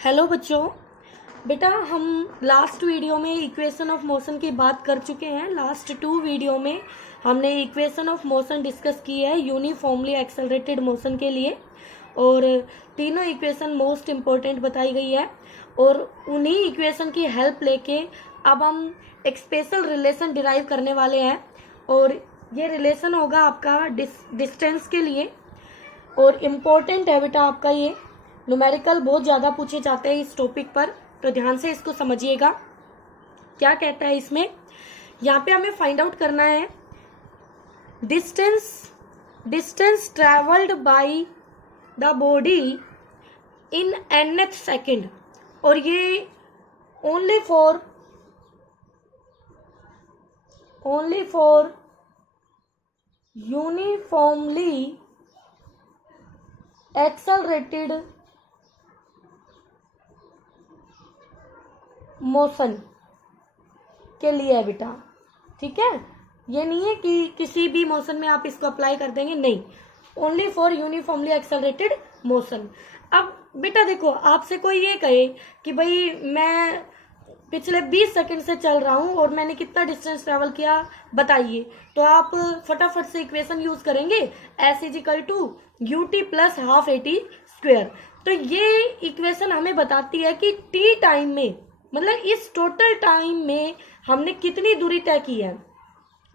Hello बच्चों। बेटा हम लास्ट वीडियो में इक्वेशन ऑफ मोशन की बात कर चुके हैं। लास्ट 2 वीडियो में हमने इक्वेशन ऑफ मोशन डिस्कस की है यूनिफॉर्मली एक्सेलरेटेड मोशन के लिए, और तीनों इक्वेशन मोस्ट इम्पोर्टेंट बताई गई है। और उन्हीं इक्वेशन की हेल्प लेके अब हम एक स्पेशल रिलेशन डिराइव करने वाले हैं, और ये रिलेशन होगा आपका डिस्टेंस के लिए, और इम्पोर्टेंट है बेटा आपका ये। न्यूमेरिकल बहुत ज़्यादा पूछे जाते हैं इस टॉपिक पर, तो ध्यान से इसको समझिएगा। क्या कहता है इसमें, यहाँ पे हमें फाइंड आउट करना है distance travelled by the body in nth second, और ये only for uniformly accelerated motion के लिए है बेटा। ठीक है, ये नहीं है कि किसी भी मोशन में आप इसको अप्लाई कर देंगे, नहीं, only for uniformly accelerated motion. अब बेटा देखो, आपसे कोई ये कहे कि भाई मैं पिछले 20 सेकंड से चल रहा हूं और मैंने कितना डिस्टेंस ट्रेवल किया बताइए, तो आप फटाफट से इक्वेशन यूज करेंगे, S = UT + ½ AT²। तो ये इक्वेशन हमें बताती है कि टी टाइम में, मतलब इस टोटल टाइम में हमने कितनी दूरी तय की है।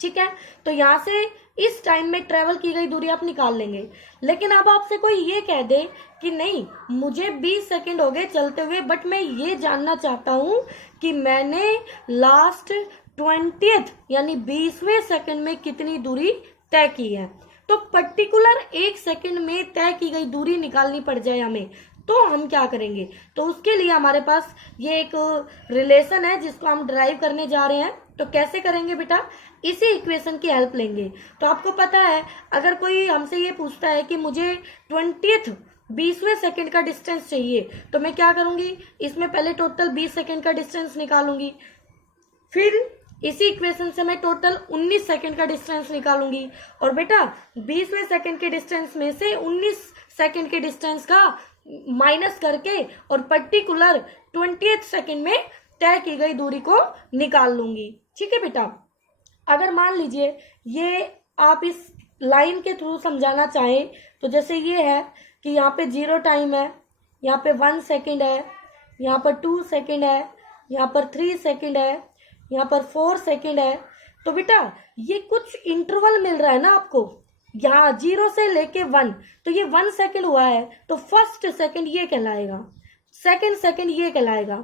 ठीक है, तो यहाँ से इस टाइम में ट्रेवल की गई दूरी आप निकाल लेंगे। लेकिन अब आपसे कोई ये कह दे कि नहीं, मुझे 20 सेकंड हो गए चलते हुए, बट मैं ये जानना चाहता हूं कि मैंने लास्ट 20th यानी 20वें सेकंड में कितनी दूरी तय की है, तो पर्टिकुलर 1 सेकंड में तय की गई दूरी निकालनी पड़ जाए हमें, तो हम क्या करेंगे। तो उसके लिए हमारे पास ये एक रिलेशन है जिसको हम ड्राइव करने जा रहे हैं। तो कैसे करेंगे बेटा, इसी इक्वेशन की हेल्प लेंगे। तो आपको पता है, अगर कोई हमसे ये पूछता है कि मुझे 20वें सेकंड का डिस्टेंस चाहिए, तो मैं क्या करूंगी, इसमें पहले टोटल 20 सेकंड का डिस्टेंस निकालूंगी, फिर इसी इक्वेशन से मैं टोटल 19 सेकंड का डिस्टेंस निकालूंगी, और बेटा 20वें सेकंड के डिस्टेंस में से 19 सेकंड के डिस्टेंस का माइनस करके और पर्टिकुलर 20th सेकंड में तय की गई दूरी को निकाल लूंगी। ठीक है बेटा, अगर मान लीजिए ये आप इस लाइन के थ्रू समझाना चाहें, तो जैसे ये है कि यहाँ पे 0 टाइम है, यहाँ पे 1 सेकंड है, यहाँ पर 2 सेकंड है, यहाँ पर 3 सेकंड है, यहाँ पर 4 सेकंड है। तो बेटा ये कुछ इंटरवल मिल रहा है ना आपको, यहाँ 0 से लेके 1, तो ये 1 सेकंड हुआ है, तो फर्स्ट सेकंड ये कहलाएगा, सेकंड सेकंड ये कहलाएगा,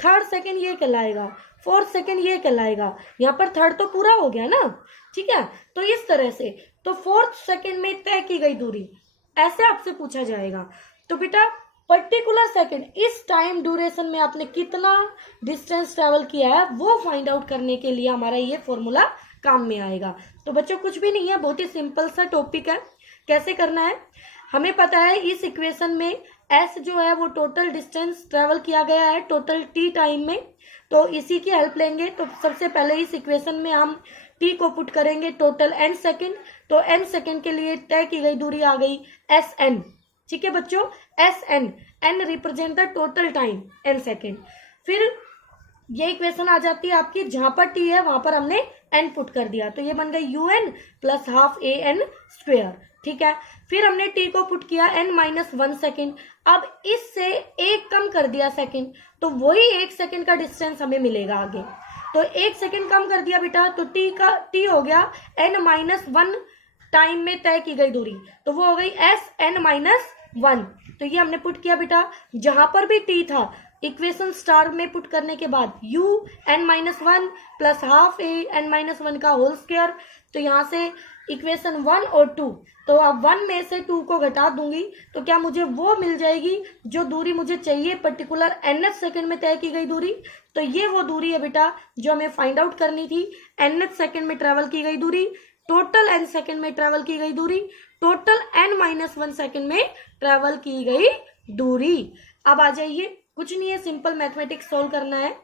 थर्ड सेकंड ये कहलाएगा, फोर्थ सेकंड ये कहलाएगा। यहाँ पर थर्ड तो पूरा हो गया ना। ठीक है, तो इस तरह से तो फोर्थ सेकंड में तय की गई दूरी, ऐसे आपसे पूछा जाएगा। तो बेटा पर्टिकुलर सेकंड, इस टाइम ड्यूरेशन में आपने कितना डिस्टेंस ट्रेवल किया है, वो फाइंड आउट करने के लिए हमारा ये फॉर्मूला काम में आएगा। तो बच्चों कुछ भी नहीं है, बहुत ही सिंपल सा टॉपिक है। कैसे करना है, हमें पता है इस इक्वेशन में S जो है वो टोटल डिस्टेंस ट्रेवल किया गया है टोटल T टाइम में, तो इसी की हेल्प लेंगे। तो सबसे पहले इस इक्वेशन में हम T को पुट करेंगे टोटल N सेकंड, तो N सेकंड के लिए तय की गई दूरी आ गई SN। ठीक है बच्चों, SN, N represent the total time N second. फिर ये इक्वेशन आ जाती है आपकी, जहां पर T है वहां पर हमने N पुट कर दिया, तो ये बन गई UN + ½ AN²। ठीक है, फिर हमने T को पुट किया N - 1 सेकेंड। अब इससे एक कम कर दिया सेकेंड, तो वही 1 सेकेंड का डिस्टेंस हमें मिलेगा आगे। तो 1 सेकेंड कम कर दिया बेटा, तो T हो गया N - 1 टाइम में तय की गई दूरी, तो वो हो गई SN - 1। तो ये हमने पुट किया बेटा, जहां पर भी T था इक्वेशन स्टार में पुट करने के बाद UN - 1 + ½ AN - 1 का होल स्क्वायर। तो यहाँ से इक्वेशन 1 और 2, तो अब 1 में से 2 को घटा दूंगी, तो क्या मुझे वो मिल जाएगी जो दूरी मुझे चाहिए, पर्टिकुलर nth सेकंड में तय की गई दूरी। तो ये वो दूरी है बेटा जो हमें फाइंड आउट करनी थी। nth सेकंड में ट्रेवल की गई दूरी, टोटल n सेकंड में ट्रेवल की गई दूरी, टोटल N - 1 सेकंड में ट्रेवल की गई दूरी। अब आ जाइए, कुछ नहीं है, सिंपल मैथमेटिक्स सोल्व करना है।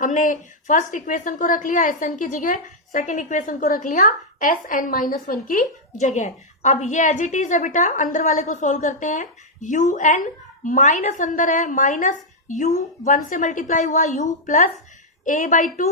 हमने फर्स्ट इक्वेशन को रख लिया SN की जगह, सेकंड इक्वेशन को रख लिया SN - 1 की जगह। अब ये एज इट इज है बेटा, अंदर वाले को सोल्व करते हैं। UN माइनस अंदर है, माइनस u 1 से मल्टीप्लाई हुआ u plus a by 2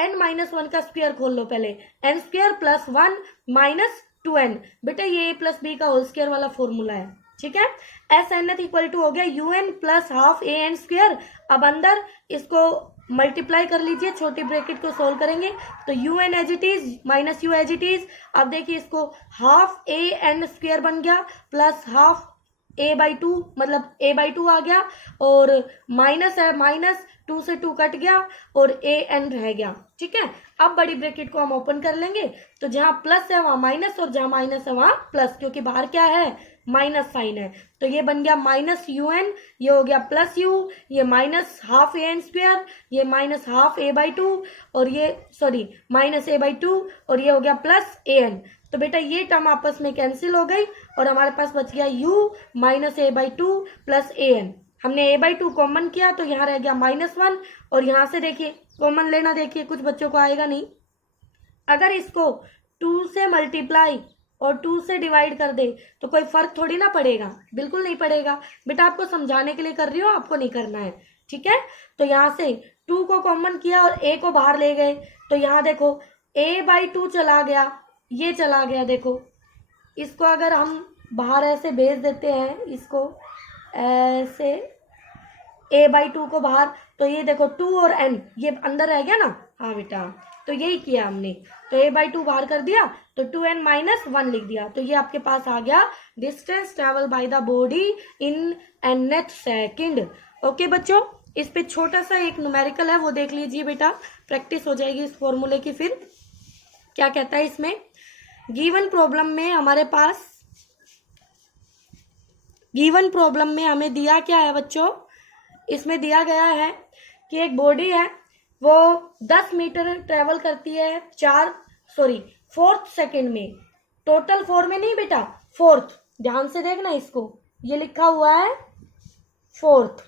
n minus 1 का स्क्वायर खोल लो पहले, n square plus 1 minus 2n। बेटा ये a प्लस बी का होल स्क्वायर वाला फॉर्मूला है, ठीक है। एस एन एथ इक्वल टू हो गया un plus half A N square. अब अंदर इसको मल्टीप्लाई कर लीजिए, छोटी ब्रैकेट को सोल्व करेंगे तो un as it is minus u as it is. अब देखिए इसको हाफ ए एन स्क्वायर बन गया प्लस हाफ a बाई 2, मतलब a बाई 2 आ गया, और माइनस है, माइनस 2 से 2 कट गया और a n रह गया, ठीक है। अब बड़ी ब्रैकेट को हम ओपन कर लेंगे तो जहां प्लस है वहां माइनस और जहां माइनस है वहां प्लस, क्योंकि बाहर क्या है, माइनस साइन है। तो ये बन गया माइनस यू एन, ये हो गया प्लस यू, ये minus half A N square, ये माइनस हाफ ए बाई 2 और ये सॉरी माइनस ए बाई 2 और ये हो गया प्लस ए एन। तो बेटा ये टर्म आपस में कैंसिल हो गई और हमारे पास बच गया u minus a by 2 plus a n. हमने a बाई 2 कॉमन किया तो यहाँ रह गया -1 और यहाँ से देखिए कॉमन लेना, देखिए कुछ बच्चों को आएगा नहीं। अगर इसको 2 से मल्टीप्लाई और 2 से डिवाइड कर दे तो कोई फर्क थोड़ी ना पड़ेगा, बिल्कुल नहीं पड़ेगा। बेटा आपको समझाने के लिए कर रही हूँ, आपको नहीं करना है, ठीक है। तो यहाँ से 2 को कॉमन किया और a को बाहर ले गए तो यहाँ देखो a बाई 2 चला गया, ये चला गया, देखो इसको अगर हम बाहर ऐसे भेज देते हैं, इसको ऐसे a बाई 2 को बाहर, तो ये देखो 2 और n ये अंदर रह गया ना, हाँ बेटा तो यही किया हमने। तो a बाई 2 बाहर कर दिया तो 2n माइनस 1 लिख दिया। तो ये आपके पास आ गया distance travel by the body in nth second. Okay बच्चों, इस पे छोटा सा एक न्यूमेरिकल है वो देख लीजिए बेटा, प्रैक्टिस हो जाएगी इस फॉर्मूले की। फिर क्या कहता है इसमें, गिवन प्रॉब्लम में हमारे पास, गिवन प्रॉब्लम में हमें दिया क्या है बच्चों, इसमें दिया गया है कि एक बॉडी है वो 10 मीटर ट्रेवल करती है 4 सेकंड में। टोटल 4 में नहीं बेटा, 4th, ध्यान से देखना इसको, ये लिखा हुआ है 4th,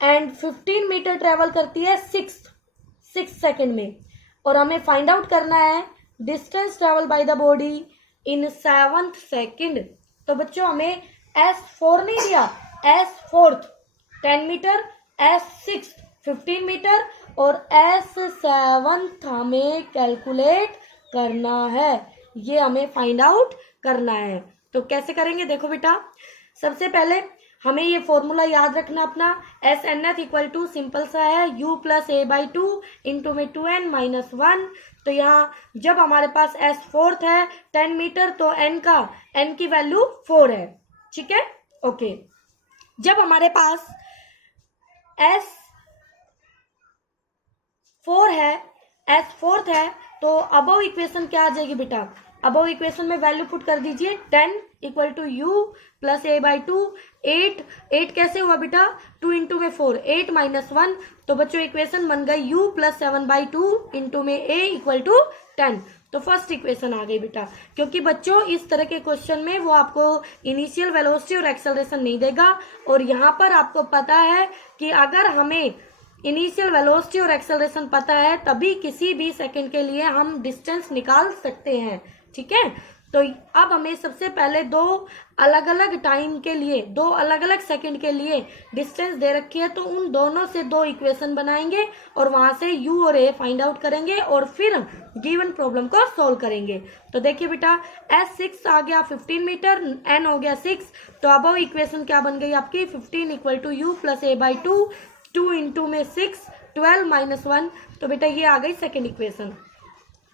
एंड 15 मीटर ट्रेवल करती है 6 सेकंड में। और हमें फाइंड आउट करना है distance travel by the body in 7th second. तो बच्चों हमें S4 नहीं दिया, S4th 10 मीटर, S6 15 मीटर और S7th हमें कैलकुलेट करना है, ये हमें फाइंड आउट करना है। तो कैसे करेंगे देखो बेटा, सबसे पहले हमें ये फॉर्मूला याद रखना अपना, एस एन एथ इक्वल टू सिंपल सा है u plus a by 2 into में 2n माइनस 1। तो यहाँ जब हमारे पास S4th है 10 मीटर तो n की वैल्यू 4 है, ठीक है। ओके, जब हमारे पास S4th है तो अबव इक्वेशन क्या आ जाएगी बेटा, अबव इक्वेशन में वैल्यू पुट कर दीजिए 10 equal to u plus a by 2। 8 कैसे हुआ बेटा, 2 इंटू में 4, 8 माइनस 1। तो बच्चों इक्वेशन बन गई u प्लस 7 बाई 2 इंटू में a इक्वल टू 10। तो फर्स्ट इक्वेशन आ गई बेटा, क्योंकि बच्चों इस तरह के क्वेश्चन में वो आपको इनिशियल वेलोसिटी और एक्सेलरेशन नहीं देगा, और यहाँ पर आपको पता है कि अगर हमें इनिशियल वेलोसिटी और एक्सेलरेशन पता है तभी किसी भी सेकंड के लिए हम डिस्टेंस निकाल सकते हैं, ठीक है। तो अब हमें सबसे पहले दो अलग अलग टाइम के लिए, दो अलग अलग सेकंड के लिए डिस्टेंस दे रखी है, तो उन दोनों से दो इक्वेशन बनाएंगे और वहां से u और a फाइंड आउट करेंगे और फिर गिवन प्रॉब्लम को सोल्व करेंगे। तो देखिए बेटा S6 आ गया 15 मीटर, n हो गया 6, तो अब इक्वेशन क्या बन गई आपकी 15 equal to u plus a by 2, 2 into में 6, 12 माइनस 1। तो बेटा ये आ गई सेकेंड इक्वेशन।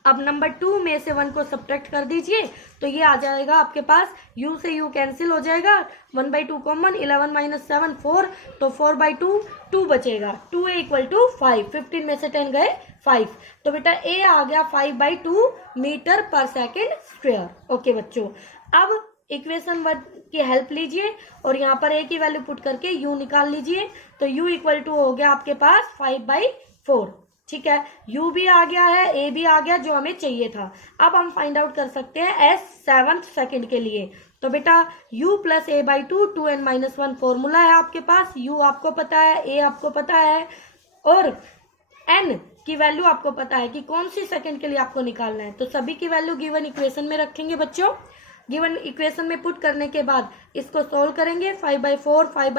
अब नंबर 2 में से 1 को सब्ट्रैक्ट कर दीजिए तो ये आ जाएगा आपके पास, u से u कैंसिल हो जाएगा, 1 बाई 2 कॉमन, 11 माइनस 7 4, तो 4 बाई 2 2 बचेगा, 2a इक्वल टू 5, 15 में से 10 गए 5। तो बेटा a आ गया 5 बाई 2 मीटर पर सेकेंड स्क्वायर। ओके बच्चों, अब इक्वेशन 1 की हेल्प लीजिए और यहाँ पर a की वैल्यू पुट करके u निकाल लीजिए। तो u इक्वल टू हो गया आपके पास 5 बाई 4, ठीक है। u भी आ गया है, a भी आ गया जो हमें चाहिए था। अब हम फाइंड आउट कर सकते हैं S7th सेकंड के लिए। तो बेटा u plus a by 2, 2n minus 1 formula है आपके पास, u आपको पता है, a आपको पता है और n की वैल्यू आपको पता है कि कौन सी सेकंड के लिए आपको निकालना है। तो सभी की वैल्यू गिवन इक्वेशन में रखेंगे बच्चों। गिवन इक्वेशन में पुट करने के बाद इसको सोल्व करेंगे, 5 बाई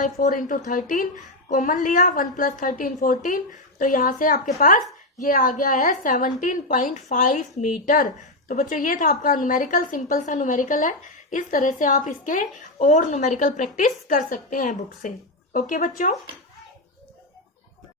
4 इंटू 13, कॉमन लिया 1 + 13 14, तो यहाँ से आपके पास ये आ गया है 17.5 मीटर। तो बच्चों ये था आपका न्यूमेरिकल, सिंपल सा न्यूमेरिकल है। इस तरह से आप इसके और न्यूमेरिकल प्रैक्टिस कर सकते हैं बुक से। ओके बच्चों।